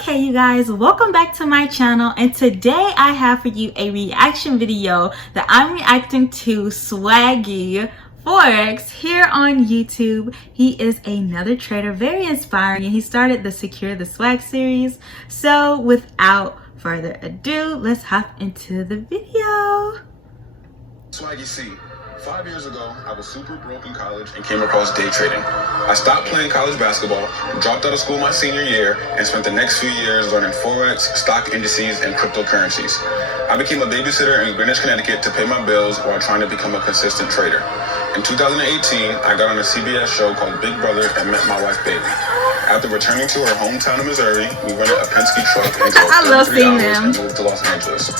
Okay, you guys, welcome back to my channel, and today I have for you a reaction video that I'm reacting to Swaggy Forex here on YouTube. He is another trader, very inspiring, and he started the Secure the Swag series. So without further ado, let's hop into the video. Swaggy C. 5 years ago, I was super broke in college and came across day trading. I stopped playing college basketball, dropped out of school my senior year, and spent the next few years learning Forex, stock indices, and cryptocurrencies. I became a babysitter in Greenwich, Connecticut to pay my bills while trying to become a consistent trader. In 2018, I got on a CBS show called Big Brother and met my wife, Bailey. After returning to her hometown of Missouri, we rented a Penske truck and drove 33 hours and moved to Los Angeles.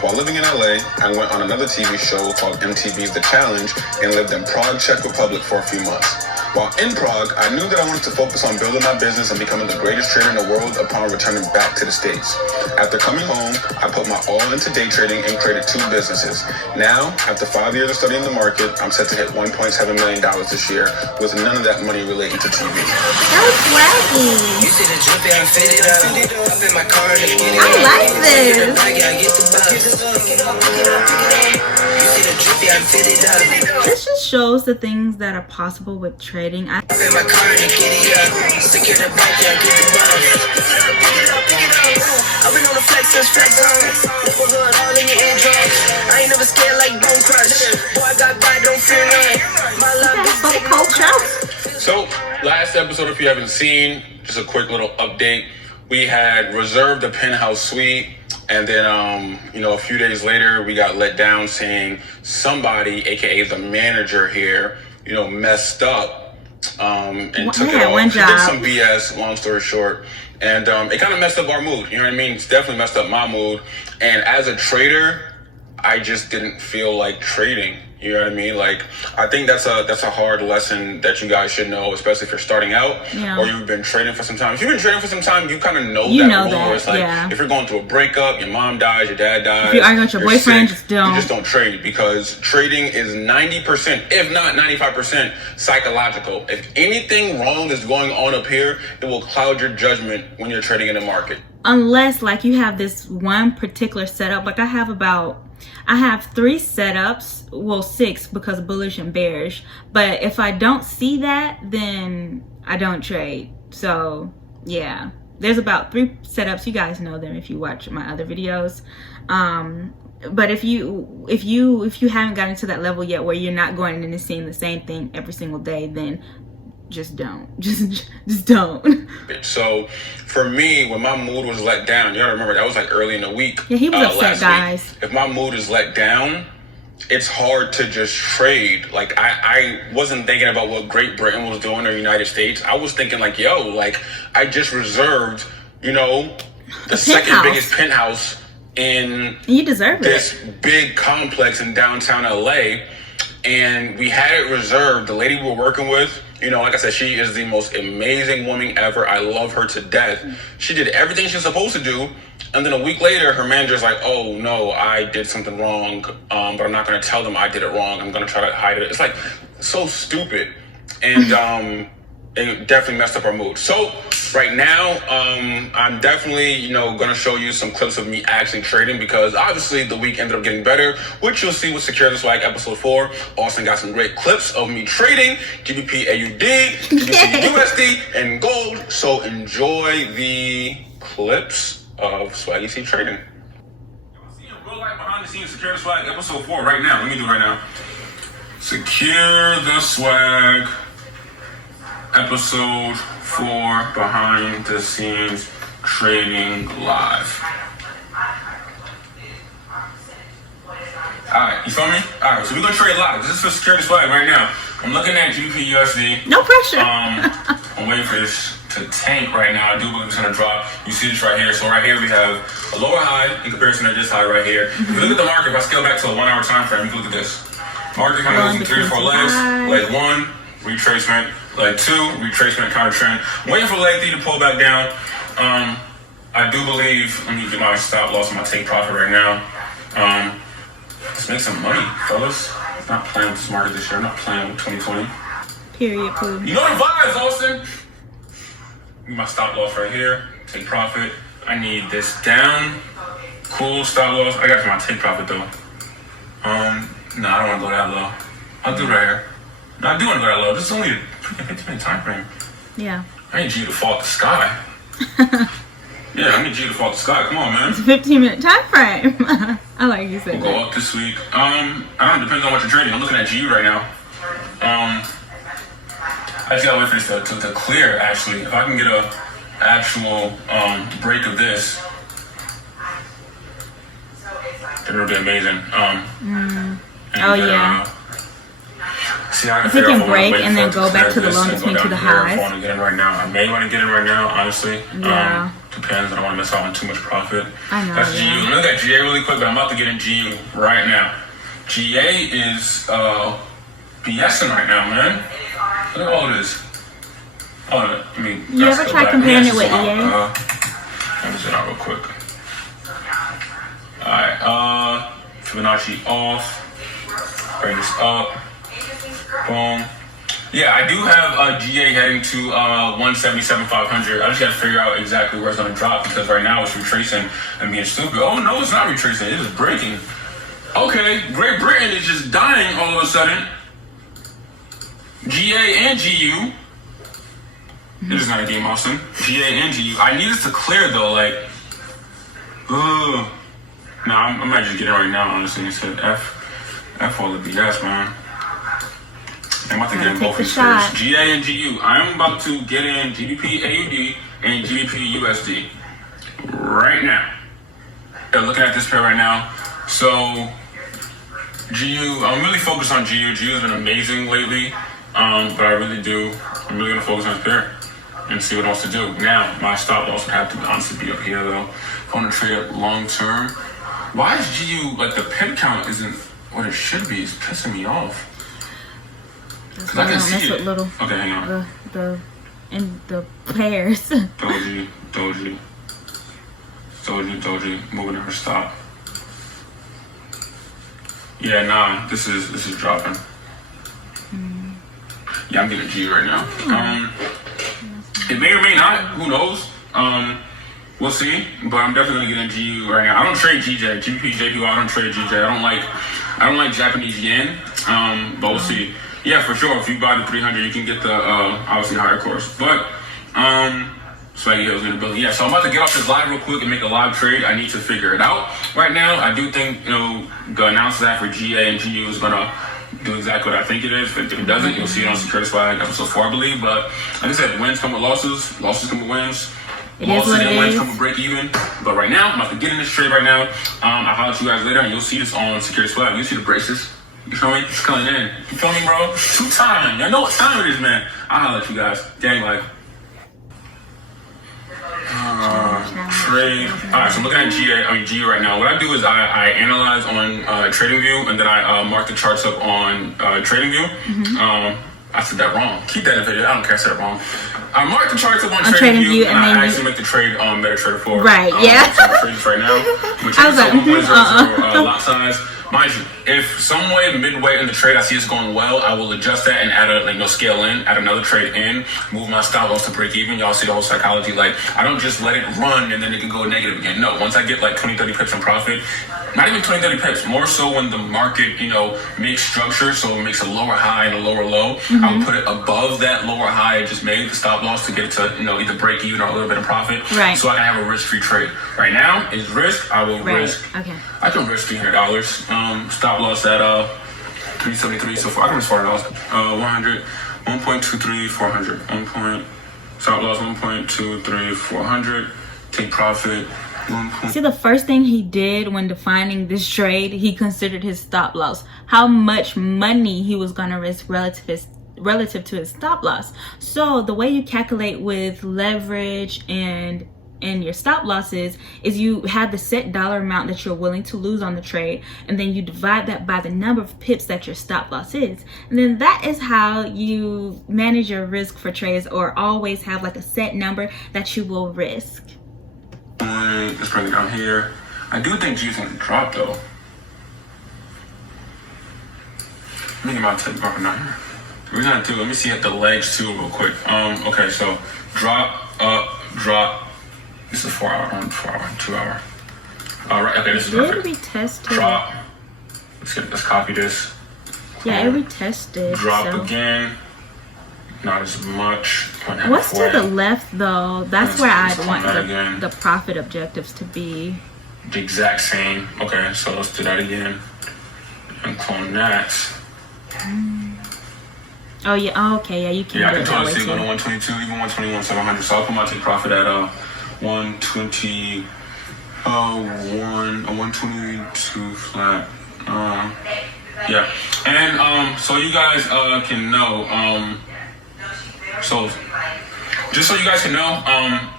While living in LA, I went on another TV show called MTV's The Challenge and lived in Prague, Czech Republic for a few months. While in Prague, I knew that I wanted to focus on building my business and becoming the greatest trader in the world upon returning back to the States. After coming home, I put my all into day trading and created 2 businesses. Now, after 5 years of studying the market, I'm set to hit $1.7 million this year, with none of that money relating to TV. That was Swaggy. I like this. This just shows the things that are possible with trading. I've been on the flex since flex on. All in your eardrums. I ain't never scared like Bone Crush. Boy, I got by, don't fear none. My love is for the culture. So, last episode, if you haven't seen, just a quick little update. We had reserved a penthouse suite, and then, a few days later, we got let down saying somebody, aka the manager here, messed up and took it off. She did some BS, long story short. And it kind of messed up our mood. You know what I mean? It's definitely messed up my mood. And as a trader, I just didn't feel like trading. You know what I mean? Like, I think that's a hard lesson that you guys should know, especially if you're starting out or you've been trading for some time. If you've been trading for some time, you kind of know that rule. Where it's like, if you're going through a breakup, your mom dies, your dad dies, if you're arguing with your boyfriend, sick, you just don't trade, because trading is 90%, if not 95%, psychological. If anything wrong is going on up here, it will cloud your judgment when you're trading in the market. Unless, like, you have this one particular setup. Like, I have 3 setups, well 6, because bullish and bearish. But if I don't see that, then I don't trade. So yeah, there's about 3 setups. You guys know them if you watch my other videos. But if you haven't gotten to that level yet where you're not going in and seeing the same thing every single day, then just don't. Just don't. So for me, when my mood was let down, you gotta remember that was like early in the week. Yeah, he was upset, guys. If my mood is let down, it's hard to just trade. Like, I wasn't thinking about what Great Britain was doing or United States. I was thinking like, yo, like, I just reserved, the second biggest penthouse in this big complex in downtown LA. And we had it reserved. The lady we were working with, like I said, she is the most amazing woman ever. I love her to death. She did everything she's supposed to do. And then a week later, her manager's like, oh, no, I did something wrong. But I'm not going to tell them I did it wrong. I'm going to try to hide it. It's like so stupid. And it definitely messed up our mood. So right now, I'm definitely, going to show you some clips of me actually trading, because obviously the week ended up getting better, which you'll see with Secure the Swag episode 4. Austin got some great clips of me trading GBP AUD, GBP USD, and gold. So enjoy the clips of Swaggy C trading. I'm seeing real life behind the scenes Secure the Swag episode 4 right now. Let me do it right now. Secure the Swag episode 4, behind the scenes trading live. Alright, you feel me? Alright, so we're gonna trade live. This is for Secure the Swag right now. I'm looking at GBP USD. No pressure. I'm waiting for this to tank right now. I do believe it's gonna drop. You see this right here. So right here we have a lower high in comparison to this high right here. If you look at the market, if I scale back to a 1 hour time frame, you can look at this. Market kind of goes in 3 or 4 legs. Leg 1, retracement. Leg 2, retracement, counter trend. I'm waiting for leg 3 to pull back down. I do believe, let me get my stop loss and my take profit right now. Let's make some money, fellas. I'm not playing with this market this year. I'm not playing with 2020. Period, food. You know the vibes, Austin. My stop loss right here. Take profit. I need this down. Cool, stop loss. I got it for my take profit though. No, I don't want to go that low. I'll do it right here. No, I do want to go that low. This is only a 15-minute time frame. Yeah. I need you to fall to the sky. Yeah, I need you to fall to the sky. Come on, man. It's a 15-minute time frame. I like you said We'll go up this week. I don't know, depends on what you're trading. I'm looking at GU right now. I just gotta wait for this to clear, actually. If I can get a actual break of this, then it'll be amazing. Oh, yeah. See, I if it can break and then go back to the low between to the highs. I want to get in right now. I may want to get in right now, honestly. Yeah. Depends. I don't want to miss out on too much profit. I know. That's GU. Let me look at GA really quick, but I'm about to get in GU right now. GA is BSing right now, man. Look at all this. Oh, I mean, you ever try comparing it with EA? Let me sit out real quick. Alright, Fibonacci off. Bring this up. Boom. Yeah, I do have GA heading to 177,500. I just gotta figure out exactly where it's gonna drop because right now it's retracing and being stupid. Oh no, it's not retracing, it is breaking. Okay, Great Britain is just dying all of a sudden. GA and GU. This is not a game, Austin. GA and GU. I need this to clear though, like. No, I might just get it right now, honestly. Instead F all the BS, man. I'm about to get in both of these pairs. GA and GU. I'm about to get in GBP AUD and GBP USD right now. Yeah, looking at this pair right now. So, GU, I'm really focused on GU. GU has been amazing lately, but I'm really gonna focus on this pair and see what it wants to do. Now, my stop loss would have to honestly be up here though. If I want to trade it long term. Why is GU, like the pin count isn't what it should be? It's pissing me off. Cause I can see it. Little, okay, hang on. The pairs. Doji, moving to her stop. Yeah, nah, this is dropping. Yeah, I'm getting G right now. It may or may not. Who knows? We'll see. But I'm definitely gonna get in GU right now. I don't trade GJ, GBP, JPY. I don't trade GJ. I don't like Japanese yen. But we'll see. Yeah, for sure. If you buy the 300, you can get the obviously higher course. But Swaggy Hill's in the building. Yeah, so I'm about to get off this live real quick and make a live trade. I need to figure it out right now. I do think the announcement for GA and GU is gonna do exactly what I think it is. If it doesn't, you'll see it on Securities Flag episode 4, I believe. But like I said, wins come with losses. Losses come with wins. Losses and wins come with break even. But right now, I'm about to get in this trade right now. I'll holler at you guys later, and you'll see this on Securities Flag. You'll see the braces. You feel me? It's coming in. You feel me, bro? 2 time. I know what time it is, man. I'll holler at you guys. Gang life. Trade. Alright, so I'm looking at GU right now. What I do is I analyze on TradingView, and then I mark the charts up on TradingView. I said that wrong. Keep that in the video. I don't care. I said it wrong. I mark the charts up on TradingView, and I actually make the trade on MetaTrader 4. Right, yeah. So I'm trading right now. I was like, lot size. Mind you, if some way midway in the trade I see it's going well, I will adjust that and add scale in, add another trade in, move my stop loss to break even. Y'all see the whole psychology. Like, I don't just let it run and then it can go negative again. No, once I get like 20-30 pips in profit, not even 20-30 pips, more so when the market, makes structure, so it makes a lower high and a lower low, I'll put it above that lower high I just made, the stop loss, to get it to, either break even or a little bit of profit. Right. So I can have a risk-free trade. Right now is risk. I will risk. Okay. I can risk $300. Stop loss at 373 so far. I can risk $400. 100, 1.23, 400. Stop loss 1.23, 400. Take profit. See, the first thing he did when defining this trade, he considered his stop loss. How much money he was going to risk relative to his stop loss. So the way you calculate with leverage and your stop losses is you have the set dollar amount that you're willing to lose on the trade, and then you divide that by the number of pips that your stop loss is, and then that is how you manage your risk for trades, or always have like a set number that you will risk. Let's bring it down here. I do think G's gonna drop though. Let me get my take profit down here. We're gonna do. Let me see at the legs too real quick. Okay, so drop, up, drop, This is 4 hour, 2 hour. All right, okay, this is Did perfect. retest it? Drop. Let's copy this. Yeah, it retested. Drop so. again. Not as much. What's to the left though? That's where I'd want again. the profit objectives to be. The exact same. Okay, so let's do that again. And clone that. Oh yeah, oh, okay, yeah, you can Yeah, I do can it that totally way see go to too. 122, even 121, 700. So I'll put my take profit at 120, 122 flat. Yeah, and so you guys can know. So just so you guys can know,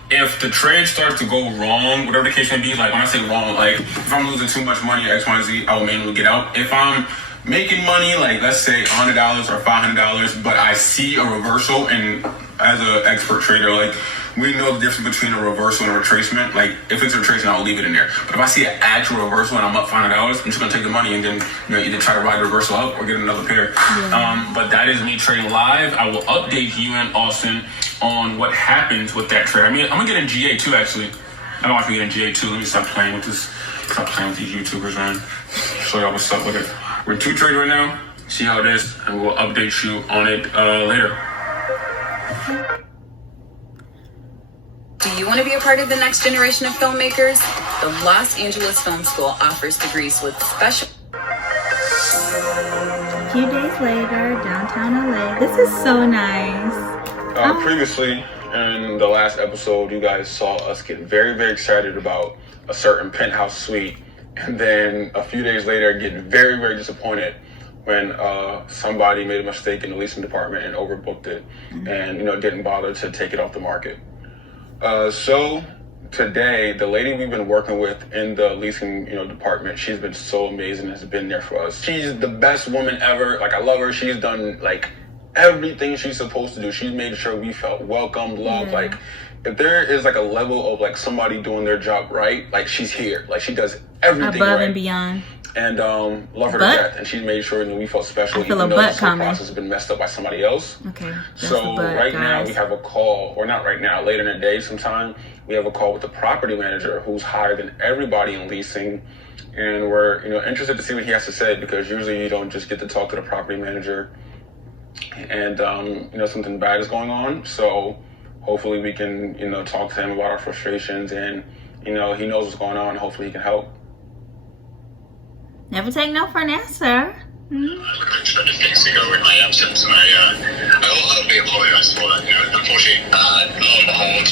if the trade starts to go wrong, whatever the case may be, like when I say wrong, like if I'm losing too much money or X, Y, Z, I will manually get out. If I'm making money, like let's say $100 or $500, but I see a reversal, and as an expert trader, like we know the difference between a reversal and a retracement. Like if it's a retracement, I'll leave it in there. But if I see an actual reversal and I'm up $500, I'm just gonna take the money and then either try to ride the reversal up or get another pair. Yeah. But that is me trading live. I will update you and Austin on what happens with that trade. I mean, I'm gonna get in GA too. Actually, I don't want to get in GA too. Let me stop playing with this. Stop playing with these YouTubers, man. Show y'all what's up with it. We're 2 trade right now. See how it is, and we'll update you on it later. Do you want to be a part of the next generation of filmmakers? The Los Angeles Film School offers degrees with special... A few days later, downtown LA. This is so nice. Previously, in the last episode, you guys saw us get very, very excited about a certain penthouse suite. And then a few days later, get very, very disappointed when somebody made a mistake in the leasing department and overbooked it and, didn't bother to take it off the market. So today, the lady we've been working with in the leasing, department, she's been so amazing, has been there for us. She's the best woman ever. Like, I love her. She's done like everything she's supposed to do. She's made sure we felt welcomed, loved. Like, if there is like a level of like somebody doing their job right, like she's here. Like she does everything above right. and beyond. And love her to death. And she made sure that we felt special, even though the this whole process has been messed up by somebody else. Okay. So right now we have a call, or not right now, later in the day sometime, we have a call with the property manager who's higher than everybody in leasing. And we're interested to see what he has to say, because usually you don't just get to talk to the property manager and something bad is going on. So hopefully we can talk to him about our frustrations, and he knows what's going on, and hopefully he can help. Never take no for an answer. Unexpected things to go in my absence, and I'll be apologized for that. Unfortunately, lo and behold,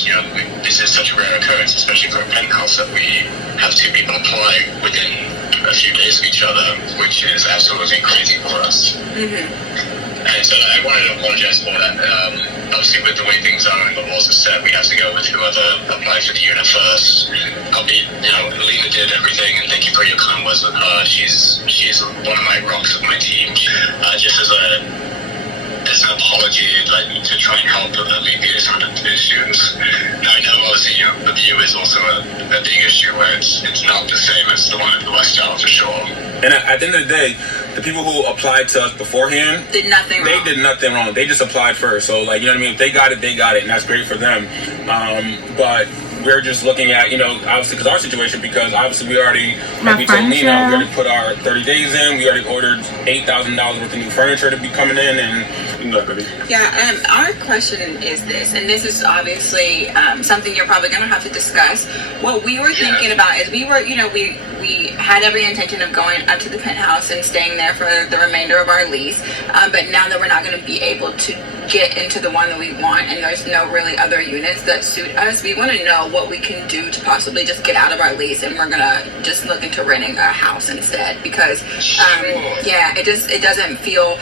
this is such a rare occurrence, especially for a penthouse, that we have 2 people apply within a few days of each other, which is absolutely crazy for us. And so I wanted to apologize for that. Obviously, with the way things are and the laws are set, we have to go with whoever applied for the unit first. Lena did everything, and thank you for your kind words with her. She's one of my rocks of my team. Just as an apology, to try and help alleviate some of the issues. Now, I know obviously the view is also a big issue where it's not the same as the one at the West Tower for sure. And at the end of the day, the people who applied to us beforehand Did nothing wrong. They did nothing wrong. They just applied first. So, if they got it, they got it, and that's great for them. But we're just looking at, obviously, because our situation, because obviously we already, like we told Nina, we already put our 30 days in. We already ordered $8,000 worth of new furniture to be coming in, and Yeah, our question is this, and this is obviously something you're probably going to have to discuss. What we were thinking about is we had every intention of going up to the penthouse and staying there for the remainder of our lease, but now that we're not going to be able to get into the one that we want, and there's no really other units that suit us, we want to know what we can do to possibly just get out of our lease, and we're going to just look into renting a house instead, because it doesn't feel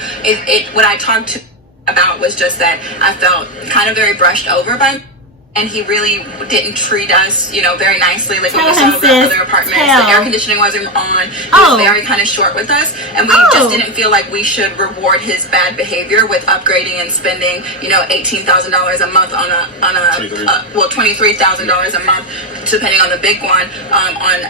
what I talked to about was just that I felt kind of very brushed over by, and he really didn't treat us, very nicely. Like when we saw the other apartments, the air conditioning wasn't on. He was very kind of short with us, and we just didn't feel like we should reward his bad behavior with upgrading and spending, $18,000 a month on $23,000 a month, depending on the big one, on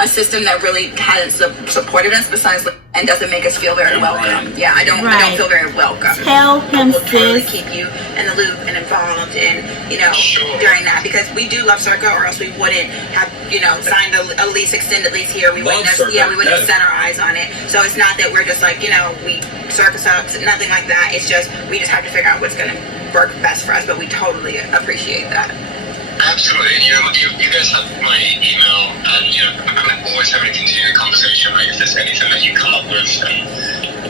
a system that really hadn't supported us besides. and doesn't make us feel very welcome. Yeah, I don't feel very welcome. Tell him, we'll totally sis. keep you in the loop and involved and, you know, during that, because we do love Circa, or else we wouldn't have, you know, signed a lease, extended lease here. We wouldn't have, we wouldn't have set our eyes on it. So it's not that we're just like, you know, we Circa subs, nothing like that. It's just, we just have to figure out what's going to work best for us, but we totally appreciate that. Absolutely, and you know, you guys have my email, and you know, I'm always having a continued conversation. Like, if there's anything that you come up with, and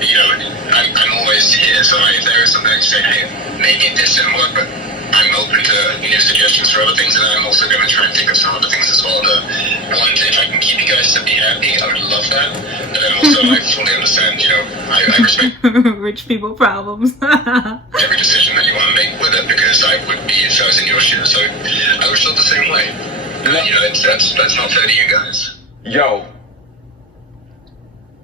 you know, I'm always here. So like, if there is something, say, hey, maybe this didn't work, but I'm open to new suggestions for other things, and I'm also going to try and think of some other things as well. One, if I can keep you guys to be happy, I would love that. And then also, I fully understand. You know, I respect rich people problems. every decision that you want to make with it, because I would be if I was in your shoes. So I would feel the same way. And, you know, that's not fair to you guys. Yo,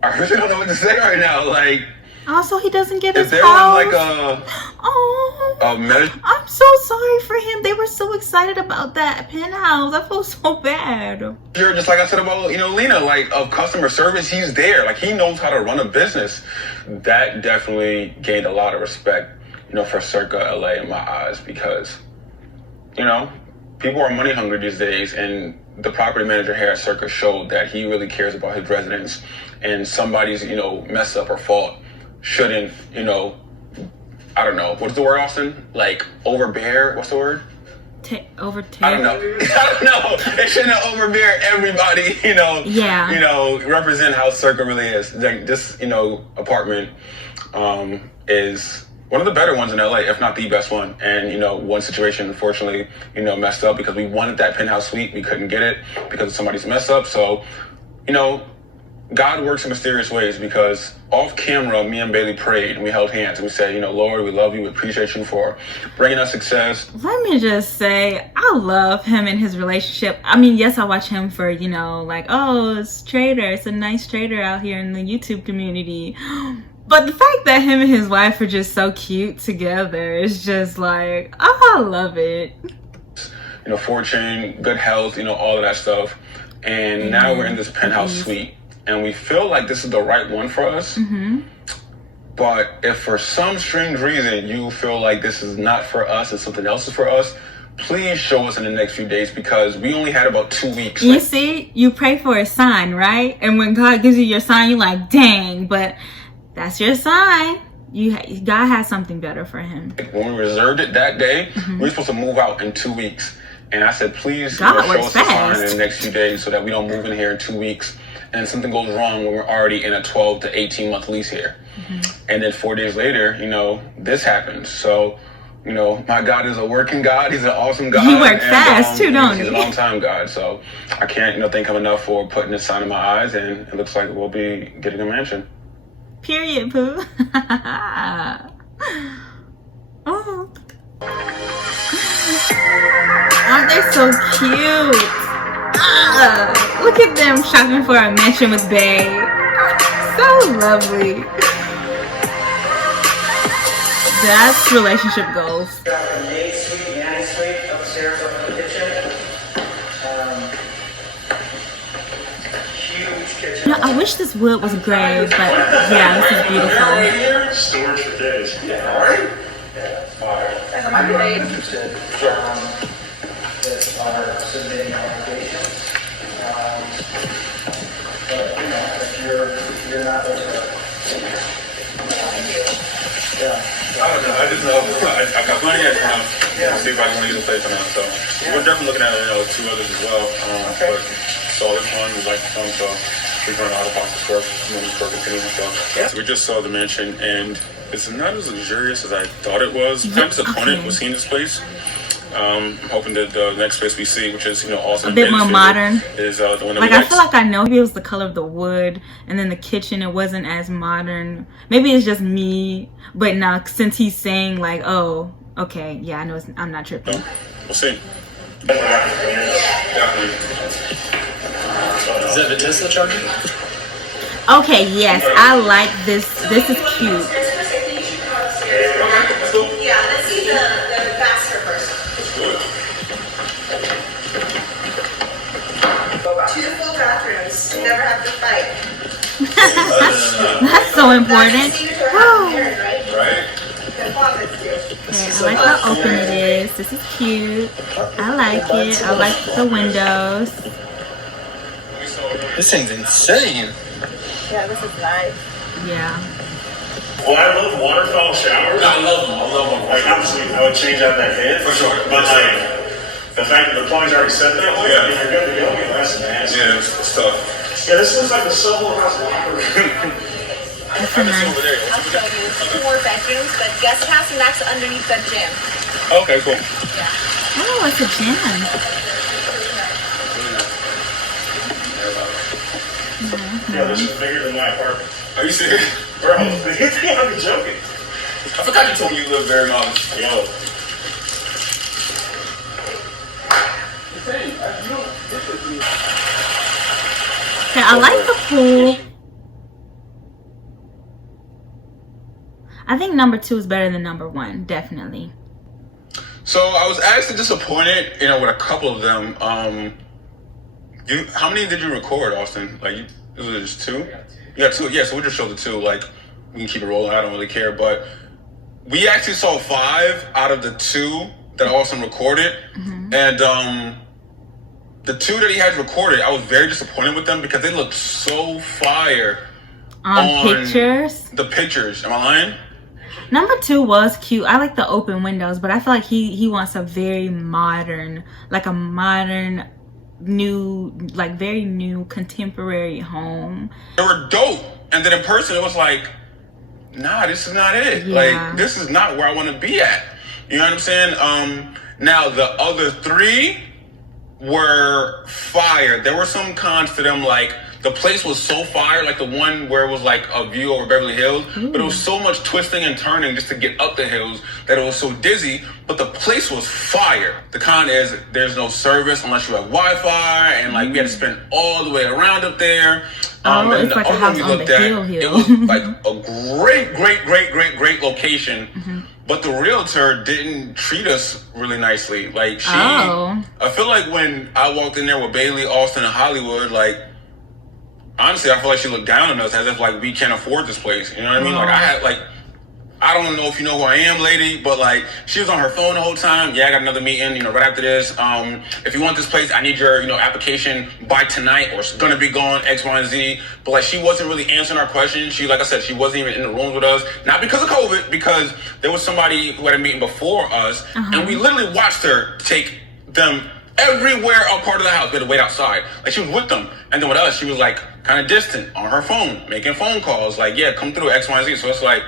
I really don't know what to say right now. Like, also, he doesn't get his if there house. was like I'm so sorry for him. They were so excited about that penthouse. I feel so bad. You're just like I said about, you know, Lena, like, of customer service, he's there. Like, he knows how to run a business. That definitely gained a lot of respect, you know, for Circa LA in my eyes, because, you know, people are money hungry these days, and the property manager here at Circa showed that he really cares about his residents, and somebody's, you know, mess up or fault shouldn't, you know, I don't know, what's the word, Austin? Like, overbear, what's the word? Overtake. I don't know. It shouldn't overbear everybody, you know. Yeah. You know, represent how Circa really is. Like, this, you know, apartment is one of the better ones in LA, if not the best one. And, you know, one situation, unfortunately, you know, messed up because we wanted that penthouse suite. We couldn't get it because of somebody's mess up. So, you know, God works in mysterious ways, because off camera, me and Bailey prayed and we held hands and we said, you know, Lord, we love you. We appreciate you for bringing us success. Let me just say, I love him and his relationship. I mean, yes, I watch him for, you know, like, oh, it's Trader. It's a nice trader out here in the YouTube community. But the fact that him and his wife are just so cute together is just like, oh, I love it. You know, fortune, good health, you know, all of that stuff. And now we're in this penthouse suite. And we feel like this is the right one for us. But if for some strange reason you feel like this is not for us and something else is for us, please show us in the next few days, because we only had about 2 weeks. You see, you pray for a sign, right? And when God gives you your sign, you're like, dang, but that's your sign. God has something better for him. When we reserved it that day, we were supposed to move out in 2 weeks. And I said, please God show us a sign fast. in the next few days so that we don't move in here in 2 weeks and something goes wrong when we're already in a 12 to 18 month lease here. And then 4 days later, you know, this happened. So, you know, my God is a working God. He's an awesome God. He works fast too, don't He's he? a long time God. So I can't, you know, thank him enough for putting this sign in my eyes, and it looks like we'll be getting a mansion. Period, poo. Oh. Aren't they so cute? Look at them shopping for a mansion with Bae. So lovely. That's relationship goals. Got the main suite, nanny suite upstairs up in the kitchen. Huge kitchen. You know, I wish this wood was gray, but yeah, this is beautiful. Storage for days. Yeah, alright. Yeah, fire. Interested that are submitting applications. But you know, if you're not yeah. I don't know. I just know I got plenty of time to see if I can use the place or not. So we're definitely looking at, you know, 2 others as well. But saw this one, we'd like to come, so we're going to out of box first, moving for continuing. So we just saw the mansion, and it's not as luxurious as I thought it was. I'm disappointed with seeing this place. I'm hoping that the next place we see, which is, you know, also a bit more modern, is the one that like we I liked. feel like I know maybe it was the color of the wood, and then the kitchen, it wasn't as modern. Maybe it's just me, but now since he's saying like, oh, okay, yeah, I know I'm not tripping. We'll see. Definitely. Is that the Tesla charger? Okay, yes, I like this. This is cute. Yeah, this is the faster person. 2 full clean bathrooms. You never have to fight. That's so important. Woo. Right? Okay, I like how open it is. This is cute. I like it. I like the windows. This thing's insane. Yeah, this is nice. Yeah. Well, I love waterfall showers. I love them. Like, obviously, I would change out that head. For sure. But, like, the fact that the plumbing's already set that way, Yeah. if you're good to go, that's nasty. Yeah, it's tough. Yeah, this looks like a Soho House locker room. That's a nice. I'll show you. 2 more bedrooms, but guest house, and that's underneath the gym. Okay, cool. Oh, it's a gym. Yeah, this is bigger than my apartment. Are you serious? Bro, I'm joking. I forgot you told me you live very modest. Yo. Okay, I like the pool. I think number 2 is better than number 1, definitely. So I was actually disappointed, you know, with a couple of them. How many did you record, Austin? Like, was it just 2? You got 2. Yeah, so we just showed the 2. Like, we can keep it rolling. I don't really care, but we actually saw 5 out of the 2 that Austin recorded, and the 2 that he had recorded, I was very disappointed with them because they looked so fire On pictures. The pictures. Am I lying? Number 2 was cute. I like the open windows, but I feel like he wants a very modern, like a modern, new, like very new contemporary home. They were dope, and then in person it was like, nah, this is not it. Yeah. Like, this is not where I want to be at. You know what I'm saying? Now the other 3 were fire. There were some cons to them, like the place was so fire, like the one where it was like a view over Beverly Hills, but it was so much twisting and turning just to get up the hills that it was so dizzy, but the place was fire. The con is there's no service unless you have Wi-Fi, and like we had to spend all the way around up there. Oh, and it's the like a other house one we on looked the at, hill. it was like a great location. But the realtor didn't treat us really nicely. Like I feel like when I walked in there with Bailey, Austin, and Hollywood, like honestly, I feel like she looked down on us as if like we can't afford this place. You know what I mean? Like I don't know if you know who I am, lady, but like she was on her phone the whole time. Yeah, I got another meeting, you know, right after this. If you want this place, I need your, you know, application by tonight, or it's gonna be gone, X, Y, and Z. But like she wasn't really answering our questions. She, like I said, she wasn't even in the rooms with us. Not because of COVID, because there was somebody who had a meeting before us, and we literally watched her take them everywhere a part of the house. We had to wait outside. Like she was with them. And then with us, she was like kind of distant on her phone, making phone calls. Like, yeah, come through, X, Y, and Z. So it's like,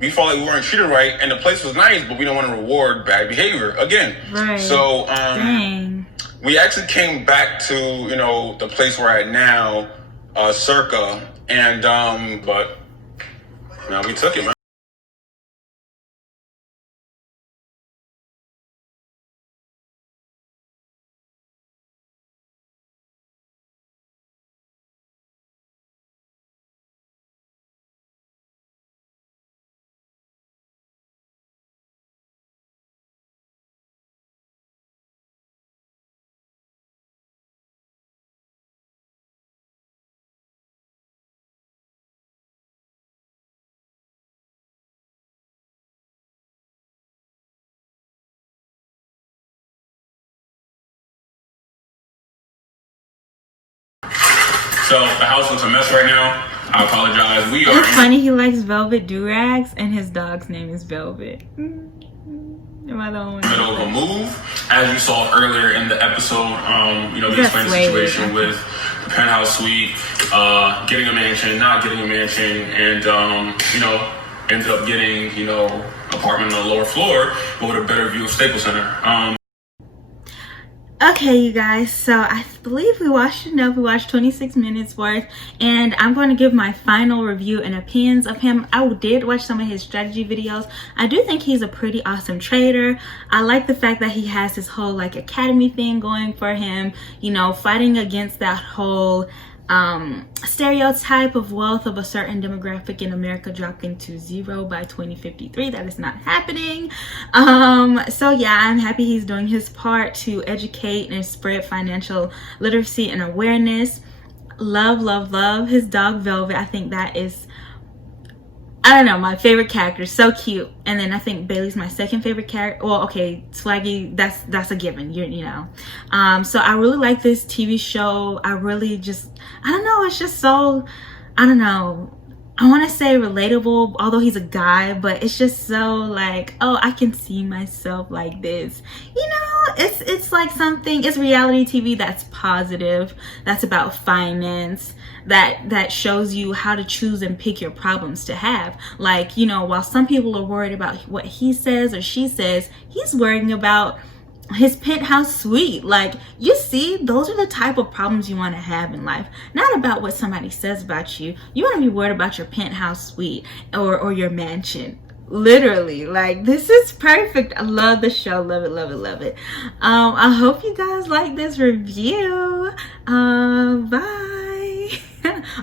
we felt like we weren't treated right, and the place was nice, but we don't want to reward bad behavior again. Right. So Dang. we actually came back to, you know, the place we're at now, Circa, and but no, we took it, man. So the house looks a mess right now. I apologize. It's funny, he likes velvet do-rags and his dog's name is Velvet. Am I the only one? Middle of a move. As you saw earlier in the episode, you know, we explained the situation with the penthouse suite, getting a mansion, not getting a mansion, and you know, ended up getting, you know, apartment on the lower floor, but with a better view of Staples Center. Okay, you guys, so I believe we watched enough. We watched 26 minutes worth, and I'm going to give my final review and opinions of him. I did watch some of his strategy videos. I do think he's a pretty awesome trader. I like the fact that he has this whole like academy thing going for him, you know, fighting against that whole stereotype of wealth of a certain demographic in America dropping to 0 by 2053. That is not happening. So yeah, I'm happy he's doing his part to educate and spread financial literacy and awareness. Love his dog Velvet. I think that is, I don't know, my favorite character. So cute. And then I think Bailey's my second favorite character. Well, okay, Swaggy, that's a given, you know. So I really like this TV show. I really just, I don't know, it's just so, I don't know, I want to say relatable, although he's a guy, but it's just so like, oh, I can see myself like this, you know. It's like something, it's reality TV that's positive, that's about finance, that shows you how to choose and pick your problems to have. Like, you know, while some people are worried about what he says or she says, he's worrying about his penthouse suite. Like, you see, those are the type of problems you want to have in life, not about what somebody says about you. You want to be worried about your penthouse suite or your mansion. Literally, like, this is perfect. I love the show. Love it. I hope you guys like this review. Bye.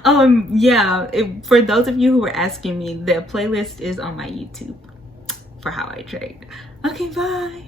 Oh, yeah, for those of you who were asking me, the playlist is on my YouTube for how I trade. Okay, bye.